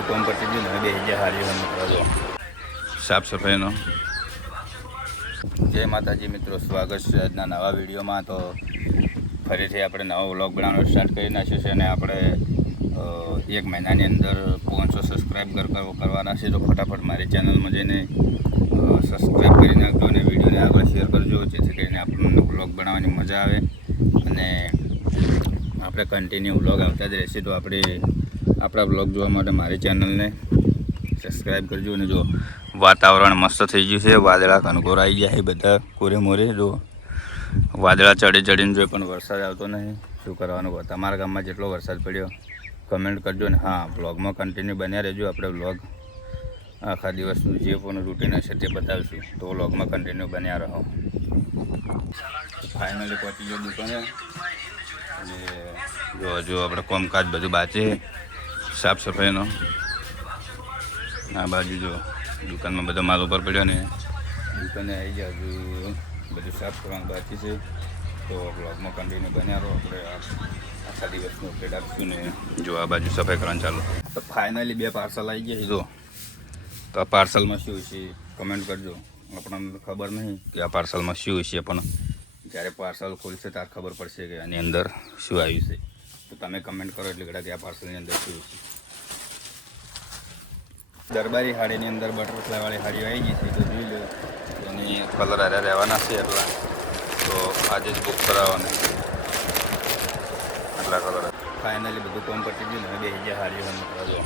બધું કામ પતી ગયું ને બે હજાર હારી મિત્રો જો સાફ સફાઈનો જય માતાજી મિત્રો, સ્વાગત છે આજના નવા વિડીયોમાં. તો ફરીથી આપણે નવો વ્લોગ બનાવવાનો સ્ટાર્ટ કરી નાખ્યો છે અને આપણે 1 મહિનાની અંદર 500 સબસ્ક્રાઈબ કરવાના છે. તો ફટાફટ મારી ચેનલમાં જઈને સબસ્ક્રાઈબ કરી નાખજો અને વિડીયોને આગળ શેર કરજો, જેથી કરીને આપણને વ્લોગ બનાવવાની મજા આવે અને આપણે કન્ટિન્યુ વ્લોગ આવતા જ રહેશે. તો આપણા વ્લોગ જોવા માટે મારી ચેનલને સબસ્ક્રાઈબ કરજો. અને જો વાતાવરણ મસ્ત થઈ ગયું છે, વાદળા કનકોર આવી ગયા છે બધા કોરે મોરે. જો વાદળા ચડીને જોઈએ પણ વરસાદ આવતો નહીં, શું કરવાનું? તમારા ગામમાં જેટલો વરસાદ પડ્યો કમેન્ટ કરજો ને હા, વ્લોગમાં કન્ટિન્યુ બન્યા રહેજો. આપણે વ્લોગ આખા દિવસનું જે પણ રૂટીન હશે તે બતાવીશું, તો વ્લોગમાં કન્ટિન્યુ બન્યા રહો. ફાઇનલી પહોંચી ગયો દુકાને અને જો આપણે કામકાજ બધું બાકી સાફ સફાઈનો. આ બાજુ જો દુકાનમાં બધો માલ ઉપર પડ્યો ને દુકાને આવી ગયા, હજુ બધું સાફ કરવાનું બાકી છે. તો બ્લોગમાં કન્ટિન્યુ બન્યા રહો. આપણે આખા દિવસનું અપડેટ આપીશું ને જો આ બાજુ સફાઈ કરવાનું ચાલુ. તો ફાઇનલી 2 પાર્સલ આવી ગયા છે. જો તો આ પાર્સલમાં શું છે કમેન્ટ કરજો. આપણને ખબર નહીં કે આ પાર્સલમાં શું છે, પણ જ્યારે પાર્સલ ખોલશે ત્યારે ખબર પડશે કે આની અંદર શું આવ્યું છે. તો તમે કમેન્ટ કરો એટલે કદાચ કે આ પાર્સલની અંદર શું છે. દરબારી હાડીની અંદર બટરફ્લાયવાળી હાડી આવી ગઈ છે. તો જોઈ લો એની કલર હારે રહેવાના છે એટલા. તો આજે જ બુક કરાવવાના એટલા કલર. ફાઇનલી બધું કામ પતી ગયું ને 2000 હાડી મિત્રો જો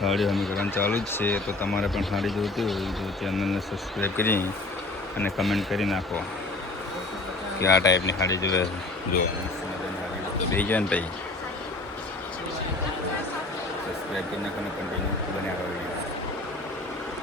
હાડી અમે કરવાનું ચાલુ જ છે. તો તમારે પણ હાડી જોઈતી હોય તો ચેનલને સબસ્ક્રાઈબ કરી અને કમેન્ટ કરી નાખો કે આ ટાઈપની હાડી જોઈએ. જો હાડી તો બે જાય ને ભાઈ સબસ્ક્રાઈબ કરી નાખો અને કન્ટિન્યુ બને